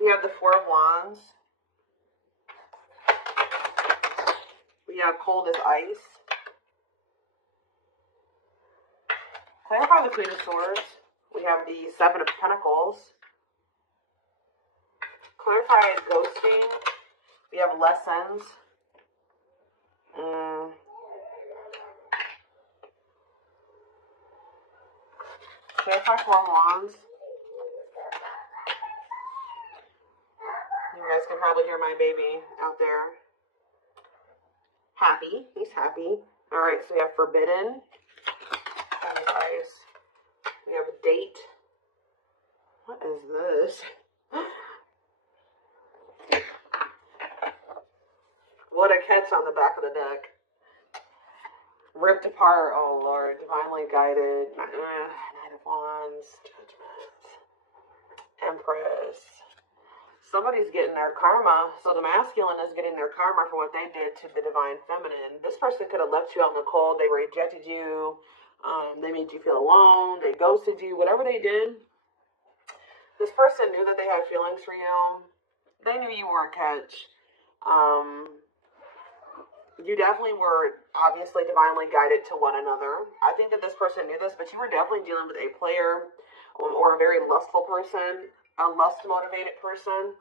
We have the Four of Wands. We have cold as ice. Clarify the Queen of Swords. We have the Seven of Pentacles. Clarify ghosting. We have lessons. Clarify Four of Wands. You guys can probably hear my baby out there. Happy. He's happy. Alright, so we have Forbidden. We have a date. What is this? What a catch on the back of the deck. Ripped apart. Oh Lord. Divinely guided. Knight of Wands. Judgment. Empress. Somebody's getting their karma. So the masculine is getting their karma for what they did to the divine feminine. This person could have left you out in the cold. They rejected you. They made you feel alone. They ghosted you. Whatever they did. This person knew that they had feelings for you. They knew you were a catch. You definitely were obviously divinely guided to one another. I think that this person knew this, but you were definitely dealing with a player or a very lustful person. A lust-motivated person.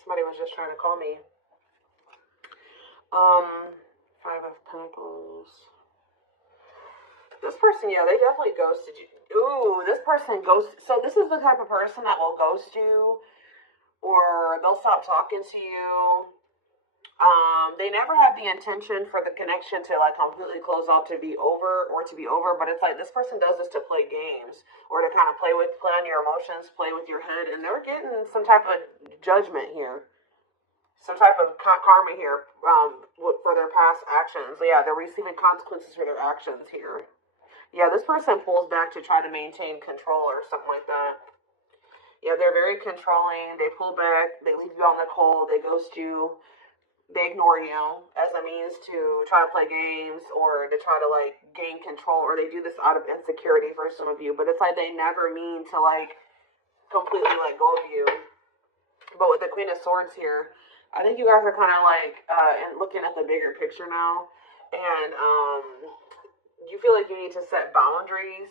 Somebody was just trying to call me. Five of Pentacles. This person, yeah, they definitely ghosted you. Ooh, this person ghosts. So this is the type of person that will ghost you, or they'll stop talking to you. They never have the intention for the connection to like completely close out to be over, but it's like this person does this to play games or to kind of play on your emotions, play with your head, and they're getting some type of judgment here, some type of karma here for their past actions. Yeah, they're receiving consequences for their actions here. Yeah, this person pulls back to try to maintain control or something like that. Yeah, they're very controlling. They pull back. They leave you out in the cold. They ghost you. They ignore you as a means to try to play games or to try to, like, gain control. Or they do this out of insecurity for some of you. But it's like they never mean to, like, completely let go of you. But with the Queen of Swords here, I think you guys are kind of, like, and looking at the bigger picture now. And, you feel like you need to set boundaries.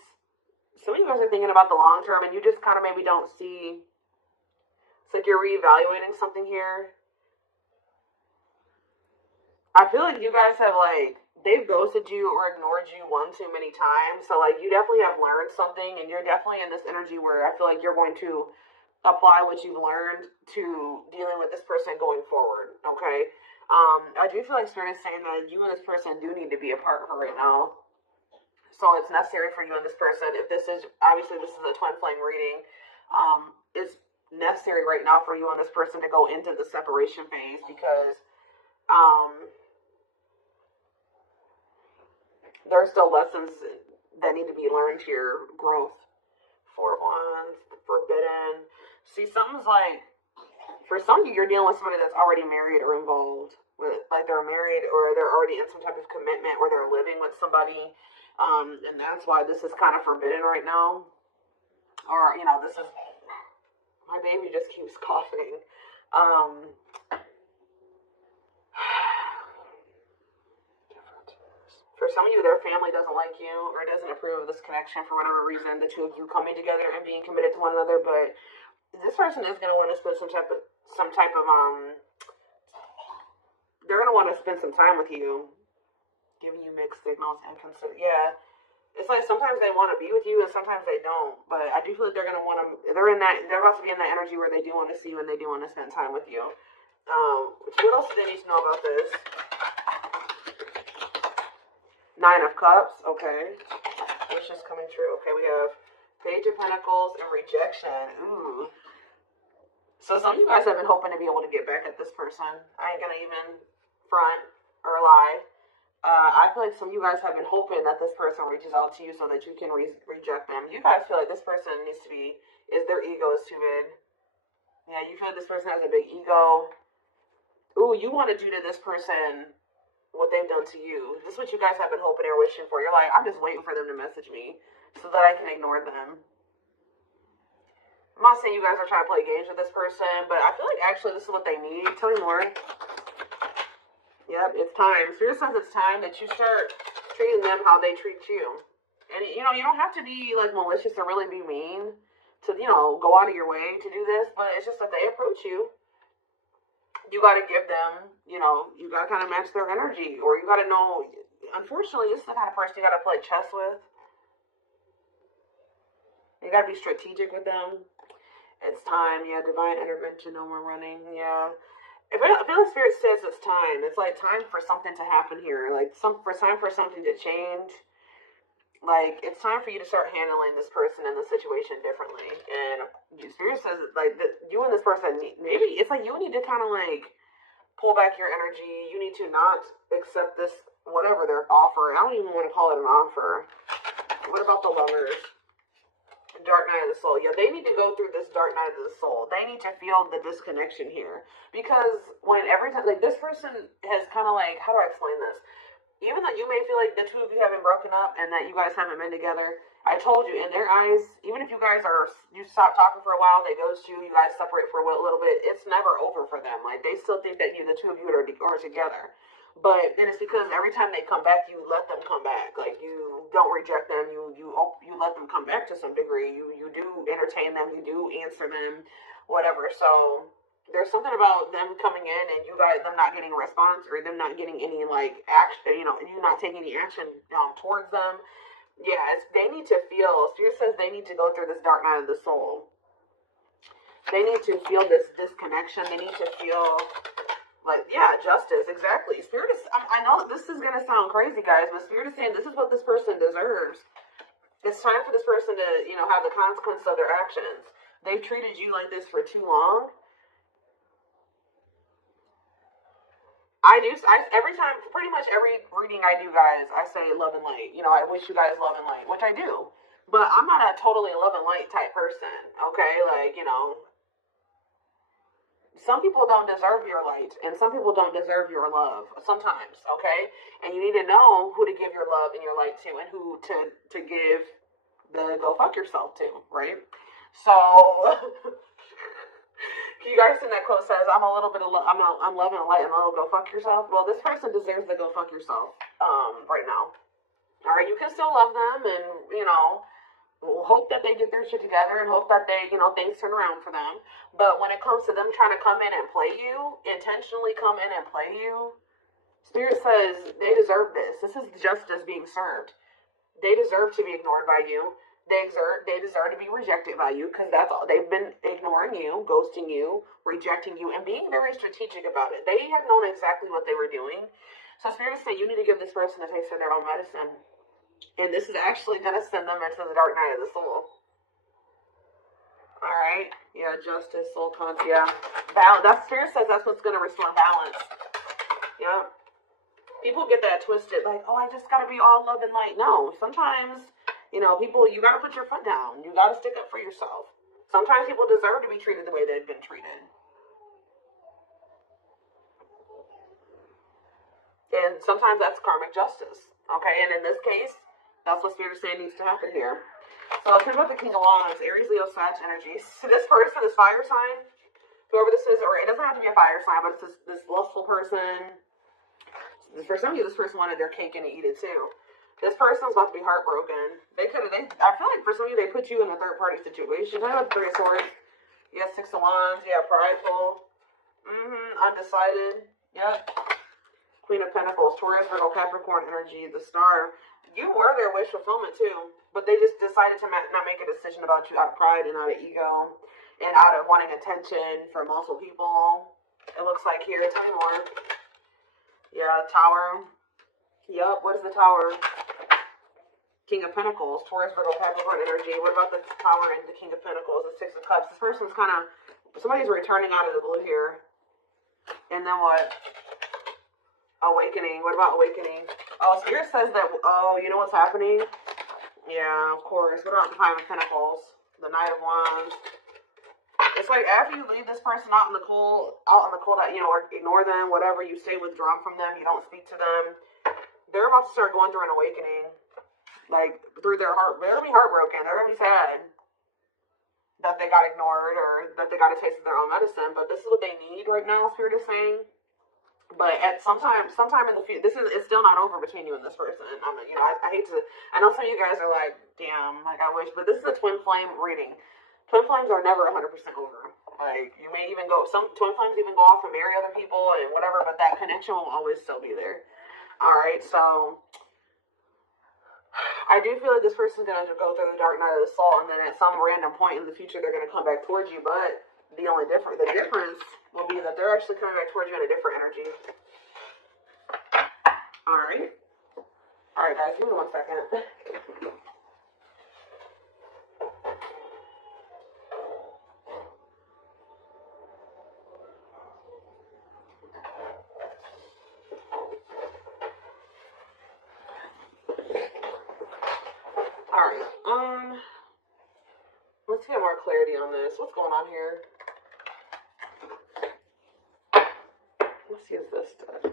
Some of you guys are thinking about the long term and you just kind of maybe don't see. It's like you're reevaluating something here. I feel like you guys have like, they've ghosted you or ignored you one too many times. So like you definitely have learned something and you're definitely in this energy where I feel like you're going to apply what you've learned to dealing with this person going forward. Okay. I do feel like Spirit is saying that you and this person do need to be apart for right now. So it's necessary for you and this person. If this is, obviously this is a twin flame reading, it's necessary right now for you and this person to go into the separation phase because there are still lessons that need to be learned here. Growth. Four of Wands, Forbidden. See, something's like, for some of you, you're dealing with somebody that's already married or involved. Like they're married or they're already in some type of commitment or they're living with somebody. And that's why this is kind of forbidden right now. Or, you know, this is, my baby just keeps coughing. For some of you, their family doesn't like you or doesn't approve of this connection for whatever reason, the two of you coming together and being committed to one another, but this person is going to want to spend some type of, they're going to want to spend some time with you. Giving you mixed signals and consider, yeah. It's like sometimes they want to be with you and sometimes they don't. But I do feel like they're going to want to, they're about to be in that energy where they do want to see you and they do want to spend time with you. What else do they need to know about this? Nine of Cups, okay. Wishes coming true. Okay, we have Page of Pentacles and rejection. Ooh. So some of you guys have been hoping to be able to get back at this person. I ain't going to even front or lie. I feel like some of you guys have been hoping that this person reaches out to you so that you can reject them. You guys feel like this person needs to be, their ego is too big. Yeah, you feel like this person has a big ego. Ooh, you want to do to this person what they've done to you. This is what you guys have been hoping or wishing for. You're like, I'm just waiting for them to message me so that I can ignore them. I'm not saying you guys are trying to play games with this person, but I feel like actually this is what they need. Tell me more. Yep, it's time. Spirit says it's time that you start treating them how they treat you. And, you know, you don't have to be, like, malicious or really be mean to, you know, go out of your way to do this. But it's just that they approach you. You got to give them, you know, you got to kind of match their energy. Or you got to know, unfortunately, this is the kind of person you got to play chess with. You got to be strategic with them. It's time. Yeah, divine intervention, no more running. Yeah. I feel like Spirit says it's time. It's like time for something to happen here. Like time for something to change. Like it's time for you to start handling this person and the situation differently. And Spirit says like you and this person maybe it's like you need to kind of like pull back your energy. You need to not accept this whatever they're offering. I don't even want to call it an offer. What about the Lovers? Dark night of the soul. Yeah, they need to go through this dark night of the soul. They need to feel the disconnection here. Because when every time, like this person has kind of like, how do I explain this? Even though you may feel like the two of you haven't broken up and that you guys haven't been together, I told you, in their eyes, even if you guys you stop talking for a while, they ghost you, you guys separate for a little bit, it's never over for them. Like, they still think that the two of you are together. But then it's because every time they come back, you let them come back. Like, you don't reject them. You let them come back to some degree. You do entertain them. You do answer them, whatever. So there's something about them coming in and them not getting a response or them not getting any, like, action, you not taking any action towards them. Yeah, they need to feel, Spirit says they need to go through this dark night of the soul. They need to feel this disconnection. They need to feel... like, yeah, justice, exactly. Spirit is, I know this is going to sound crazy, guys, but Spirit is saying this is what this person deserves. It's time for this person to, have the consequences of their actions. They've treated you like this for too long. Every time, pretty much every reading I do, guys, I say love and light. I wish you guys love and light, which I do. But I'm not a totally love and light type person, okay? Like, some people don't deserve your light, and some people don't deserve your love, sometimes, okay? And you need to know who to give your love and your light to, and who to give the go fuck yourself to, right? So, you guys seen that quote says, I'm love and light, and a little go fuck yourself? Well, this person deserves the go fuck yourself, right now. All right, you can still love them, and, hope that they get their shit together and hope that they, things turn around for them. But when it comes to them trying to come in and play you, intentionally come in and play you, Spirit says they deserve this. This is justice being served. They deserve to be ignored by you. They deserve to be rejected by you because that's all. They've been ignoring you, ghosting you, rejecting you, and being very strategic about it. They have known exactly what they were doing. So Spirit says you need to give this person a taste of their own medicine. And this is actually going to send them into the dark night of the soul. Alright? Yeah, justice, soul content. Yeah. That Spirit says that's what's going to restore balance. Yeah. People get that twisted. Like, oh, I just got to be all love and light. No. Sometimes, people, you got to put your foot down. You got to stick up for yourself. Sometimes people deserve to be treated the way they've been treated. And sometimes that's karmic justice. Okay? And in this case, that's what Spirit is saying needs to happen here. So think about the King of Wands, Aries, Leo, Sag energies. So this person, this fire sign, whoever this is, or it doesn't have to be a fire sign, but it's this lustful person. For some of you, this person wanted their cake and to eat it too. This person's about to be heartbroken. I feel like for some of you, they put you in a third party situation. I have Three of Swords. You have Six of Wands. You have prideful. Undecided. Yep. Queen of Pentacles, Taurus, Virgo, Capricorn energy, the Star. You were their wish fulfillment too, but they just decided to not make a decision about you out of pride and out of ego and out of wanting attention from multiple people. It looks like here. Tell me more. Yeah, Tower. Yup, what is the Tower? King of Pentacles, Taurus, Virgo, Capricorn energy. What about the Tower and the King of Pentacles, the Six of Cups? This person's somebody's returning out of the blue here. And then what? Awakening. What about awakening? Oh, Spirit says that, oh, you know what's happening? Yeah, of course. What about the Five of Pentacles? The Knight of Wands. It's like after you leave this person out in the cold, you know, or ignore them, whatever, you stay withdrawn from them, you don't speak to them, they're about to start going through an awakening. Like, through their heart. They're going to be heartbroken. They're going to be sad that they got ignored or that they got a taste of their own medicine. But this is what they need right now, Spirit is saying. But at sometime in the future, it's still not over between you and this person. You know, I hate to. I know some of you guys are like, damn, like I wish, but this is a twin flame reading. Twin flames are never 100% over. Like you may even some twin flames even go off and marry other people and whatever, but that connection will always still be there. All right, so I do feel like this person's gonna go through the dark night of the soul, and then at some random point in the future, they're gonna come back towards you, but the difference will be that they're actually coming back towards you in a different energy. Alright. Alright, guys, give me 1 second. Alright, let's get more clarity on this. What's going on here? Let's use this deck.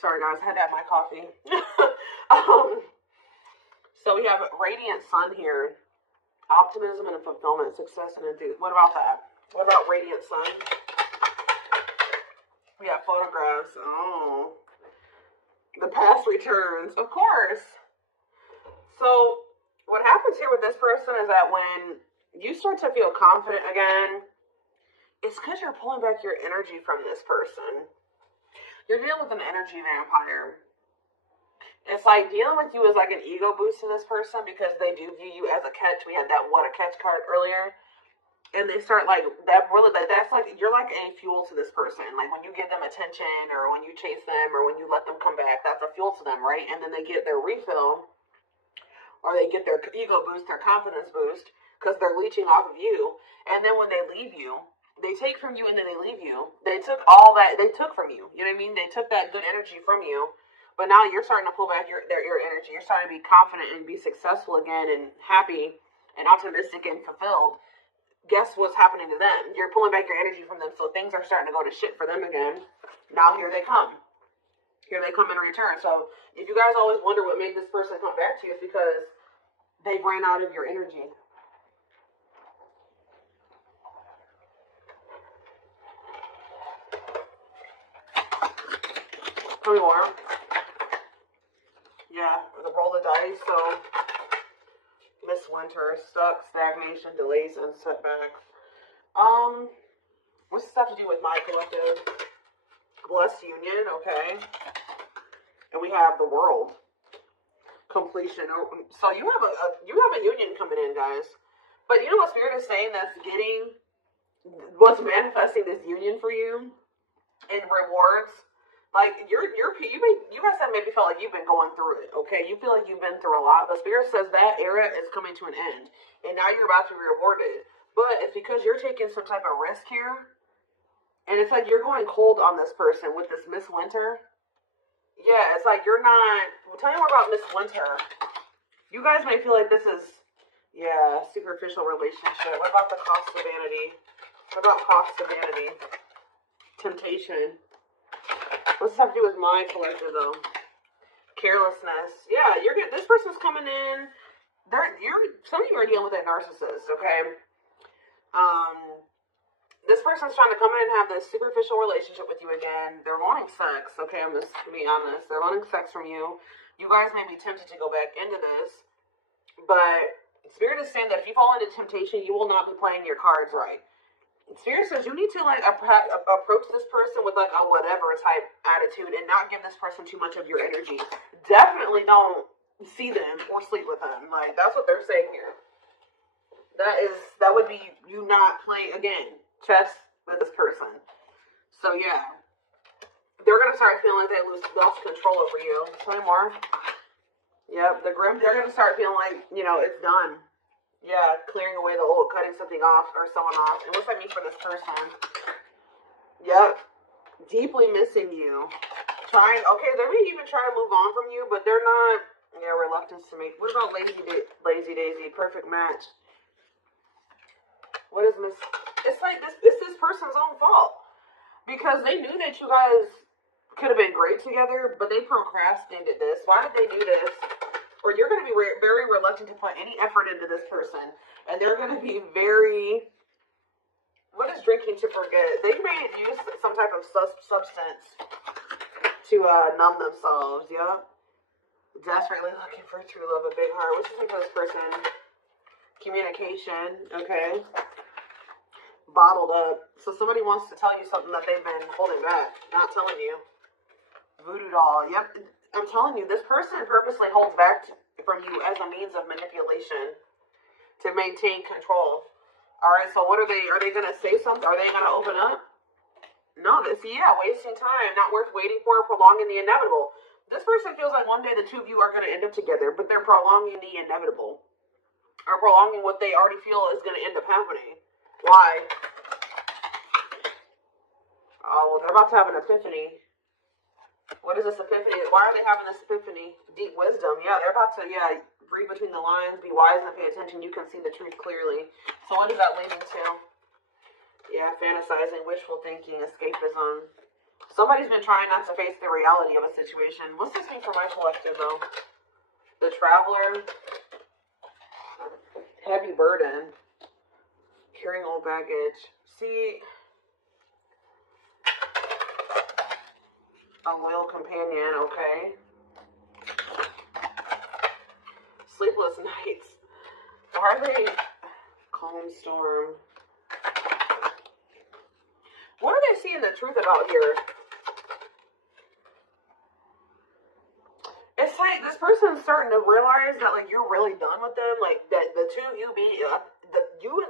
Sorry guys, I had to have my coffee. So we have Radiant Sun here. Optimism and fulfillment, success and enthusiasm. What about that? What about Radiant Sun? We have photographs. Oh. The past returns. Of course. So what happens here with this person is that when you start to feel confident again, it's because you're pulling back your energy from this person. You're dealing with an energy vampire. It's like dealing with you is like an ego boost to this person because they do view you as a catch. We had that what a catch card earlier. And they start like, that's like, you're like a fuel to this person. Like when you give them attention or when you chase them or when you let them come back, that's a fuel to them, right? And then they get their refill or they get their ego boost, their confidence boost because they're leeching off of you. And then when they leave you, they take from you and then they leave you. They took all that they took from you. You know what I mean? They took that good energy from you. But now you're starting to pull back your energy. You're starting to be confident and be successful again and happy and optimistic and fulfilled. Guess what's happening to them? You're pulling back your energy from them, so things are starting to go to shit for them again. Now here they come. Here they come in return. So if you guys always wonder what made this person come back to you, it's because they've ran out of your energy. Tell me more. Yeah, the roll of dice. So, Miss Winter, stuck, stagnation, delays, and setbacks. What's this have to do with my collective? Blessed union, okay. And we have the world. Completion. So you have a union coming in, guys. But you know what Spirit is saying what's manifesting this union for you in rewards? Like you guys have maybe felt like you've been going through it, okay? You feel like you've been through a lot, but Spirit says that era is coming to an end, and now you're about to be rewarded. But it's because you're taking some type of risk here, and it's like you're going cold on this person with this Miss Winter. Yeah, it's like you're not. Well, tell me more about Miss Winter. You guys may feel like this is, superficial relationship. What about the cost of vanity? What about cost of vanity? Temptation. What's this have to do with my collective, though? Carelessness. Yeah, this person's coming in. Some of you are dealing with a narcissist, okay? This person's trying to come in and have this superficial relationship with you again. They're wanting sex, okay? I'm just to be honest. They're wanting sex from you. You guys may be tempted to go back into this, but Spirit is saying that if you fall into temptation, you will not be playing your cards right. Spirit says you need to like approach this person with like a whatever type attitude and not give this person too much of your energy. Definitely don't see them or sleep with them. Like, that's what they're saying here. That would be you not playing again chess with this person. So yeah, they're gonna start feeling like they lost control over you. Tell me more. Yep, the Grim. They're gonna start feeling like, you know, it's done. Yeah, clearing away the old, cutting something off or someone off. And what's that mean for this person? Yep. Deeply missing you. Okay, they may even try to move on from you, but they're not, yeah, reluctance to make. What about Lazy Daisy? Perfect match. What is Miss? It's like it's this person's own fault. Because they knew that you guys could have been great together, but they procrastinated this. Why did they do this? Or you're going to be very reluctant to put any effort into this person. And they're going to be very... What is drinking to forget? They may use some type of substance to numb themselves. Yep. Desperately looking for true love, a big heart. What's this for this person? Communication. Okay. Bottled up. So somebody wants to tell you something that they've been holding back. Not telling you. Voodoo doll. Yep. I'm telling you, this person purposely holds back from you as a means of manipulation to maintain control. All right, so what are they going to say something? Are they going to open up? No, wasting time, not worth waiting for, prolonging the inevitable. This person feels like one day the two of you are going to end up together, but they're prolonging the inevitable. Or prolonging what they already feel is going to end up happening. Why? Oh, well, they're about to have an epiphany. What is this epiphany? Why are they having this epiphany? Deep wisdom. Yeah, they're about to, read between the lines, be wise and pay attention. You can see the truth clearly. So what is that leading to? Yeah, fantasizing, wishful thinking, escapism. Somebody's been trying not to face the reality of a situation. What's this mean for my collective, though? The Traveler. Heavy burden. Carrying old baggage. See... A loyal companion, okay. Sleepless nights. Why are they? Calm storm. What are they seeing the truth about here? It's like this person's starting to realize that like you're really done with them. Like that the two of you being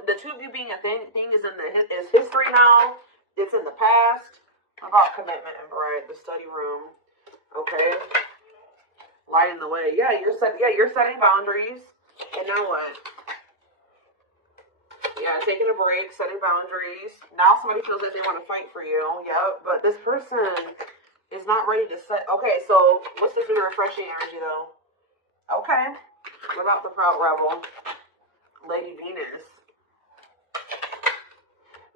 the two of you being a thing is is history now. It's in the past. About commitment and bride, the study room. Okay. Lighting the way. Yeah, you're setting boundaries. And now what? Yeah, taking a break, setting boundaries. Now somebody feels like they want to fight for you. Yep. But this person is not ready to set. Okay, so what's this new refreshing energy though? Okay. What about the proud rebel? Lady Venus.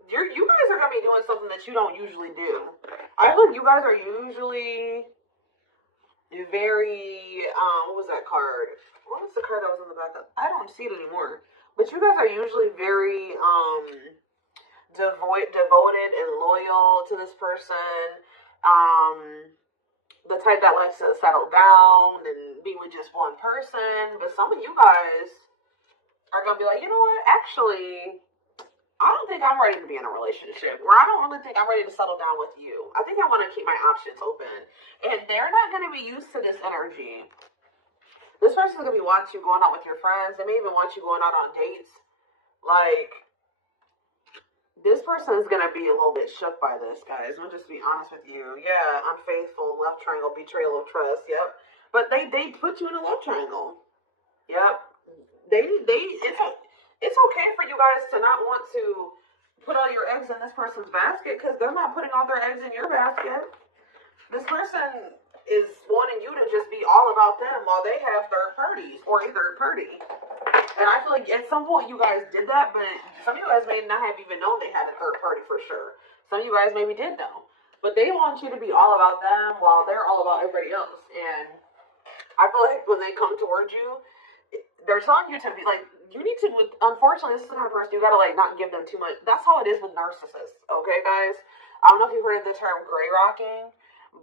You guys are going to be doing something that you don't usually do. I feel like you guys are usually very, what was that card? What was the card that was on the back? I don't see it anymore. But you guys are usually very, devoted and loyal to this person. The type that likes to settle down and be with just one person. But some of you guys are going to be like, you know what? Actually... I don't think I'm ready to be in a relationship, or I don't really think I'm ready to settle down with you. I think I want to keep my options open. And they're not going to be used to this energy. This person's going to be watching you going out with your friends. They may even want you going out on dates. Like, this person is going to be a little bit shook by this, guys. I'm just be honest with you. Yeah, unfaithful, left triangle, betrayal of trust. Yep. But they put you in a love triangle. Yep. It's okay for you guys to not want to put all your eggs in this person's basket because they're not putting all their eggs in your basket. This person is wanting you to just be all about them while they have third parties or a third party. And I feel like at some point you guys did that, but some of you guys may not have even known they had a third party for sure. Some of you guys maybe did know. But they want you to be all about them while they're all about everybody else. And I feel like when they come towards you, they're telling you to be like, you need to, unfortunately, this is the kind of person you gotta like not give them too much. That's how it is with narcissists, okay, guys? I don't know if you've heard of the term gray rocking,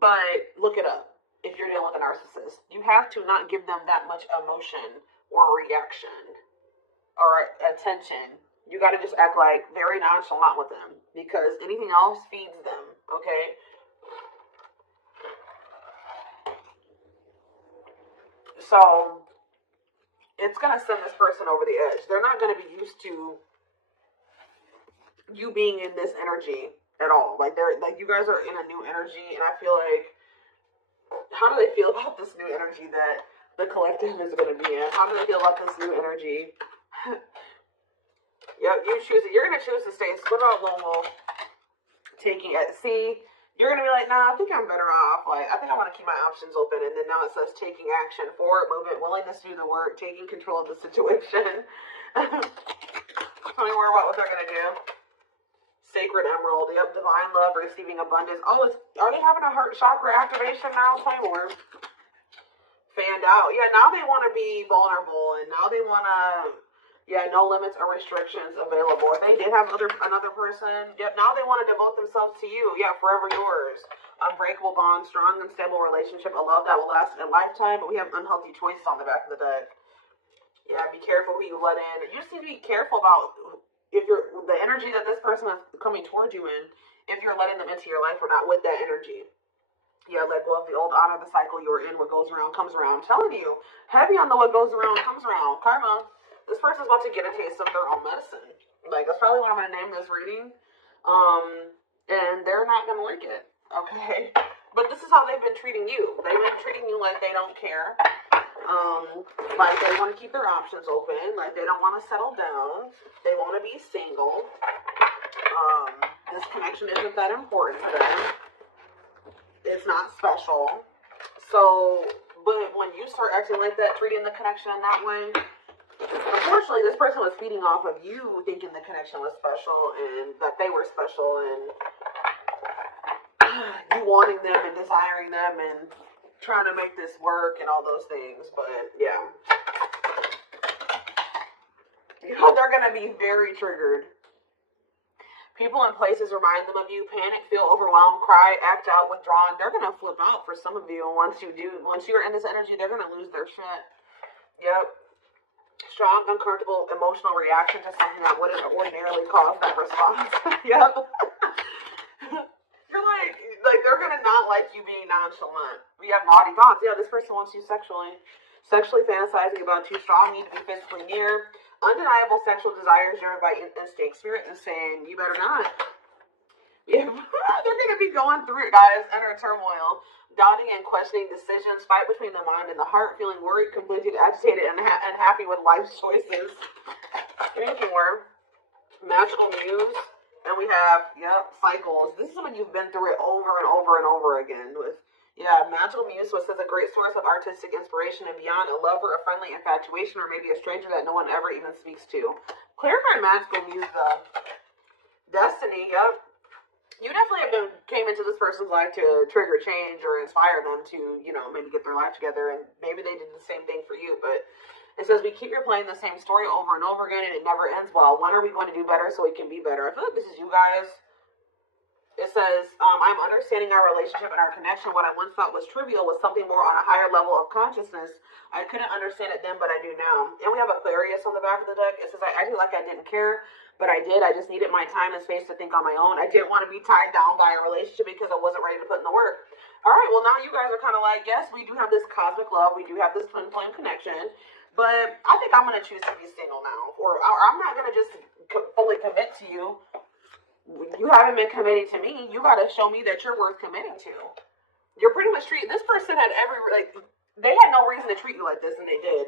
but look it up if you're dealing with a narcissist. You have to not give them that much emotion or reaction. or attention, you got to just act like very nonchalant with them, because anything else feeds them, okay? So it's going to send this person over the edge. They're not going to be used to you being in this energy at all. Like, they're like, you guys are in a new energy, and I feel like, how do they feel about this new energy that the collective is going to be in? How do they feel about this new energy? Yep, you choose it. You're going to choose to stay. What about Lone Wolf? Taking it. See, you're going to be like, nah, I think I'm better off. Like, I think I want to keep my options open. And then now it says taking action, forward movement, willingness to do the work, taking control of the situation. Tell me more about what they're going to do. Sacred Emerald. Yep, divine love, receiving abundance. Oh, are they having a heart chakra activation now? Tell me more. Fanned out. Yeah, now they want to be vulnerable, and now they want to, yeah, no limits or restrictions available. If they did have another person, yep, now they want to devote themselves to you. Yeah, forever yours. Unbreakable bond, strong and stable relationship, a love that will last a lifetime, but we have unhealthy choices on the back of the deck. Yeah, be careful who you let in. You just need to be careful about if you're the energy that this person is coming towards you in, if you're letting them into your life or not with that energy. Yeah, let go of the old, honor the cycle you were in. What goes around comes around. I'm telling you, heavy on the what goes around comes around. Karma. This person's about to get a taste of their own medicine. Like, that's probably what I'm going to name this reading. And they're not going to like it. Okay? But this is how they've been treating you. They've been treating you like they don't care. Like they want to keep their options open. Like they don't want to settle down. They want to be single. This connection isn't that important to them. It's not special. So, but when you start acting like that, treating the connection in that way, unfortunately, this person was feeding off of you thinking the connection was special and that they were special, and you wanting them and desiring them and trying to make this work and all those things. But yeah, you know, they're going to be very triggered. People and places remind them of you. Panic, feel overwhelmed, cry, act out, withdrawn. They're going to flip out for some of you. And once you're in this energy, they're going to lose their shit. Yep. Strong, uncomfortable, emotional reaction to something that wouldn't ordinarily cause that response. Yep. You're like they're going to not like you being nonchalant. We have naughty thoughts. Yeah, this person wants you sexually. Sexually fantasizing about you. Strong, need to be physically near. Undeniable sexual desires driven by instinct. Spirit is saying, you better not. Yeah, they're going to be going through it, guys. Inner turmoil. Doubting and questioning decisions. Fight between the mind and the heart. Feeling worried, conflicted, agitated, and unhappy with life's choices. Thinking more. Magical muse. And we have, yep, cycles. This is when you've been through it over and over and over again with, yeah, magical muse was a great source of artistic inspiration and beyond, a lover, a friendly infatuation, or maybe a stranger that no one ever even speaks to. Clarify magical muse, though. Destiny, yep. You definitely came into this person's life to trigger change or inspire them to, you know, maybe get their life together, and maybe they did the same thing for you, but it says we keep replaying the same story over and over again, and it never ends well. When are we going to do better so we can be better? I feel like this is you guys. It says, I'm understanding our relationship and our connection. What I once thought was trivial was something more on a higher level of consciousness. I couldn't understand it then, but I do now. And we have Aquarius on the back of the deck. It says, I acted like I didn't care, but I did. I just needed my time and space to think on my own. I didn't want to be tied down by a relationship because I wasn't ready to put in the work. All right, well, now you guys are kind of like, yes, we do have this cosmic love. We do have this twin flame connection. But I think I'm going to choose to be single now. Or I'm not going to just fully commit to you. You haven't been committing to me. You got to show me that you're worth committing to. You're pretty much treating, this person had they had no reason to treat you like this, and they did.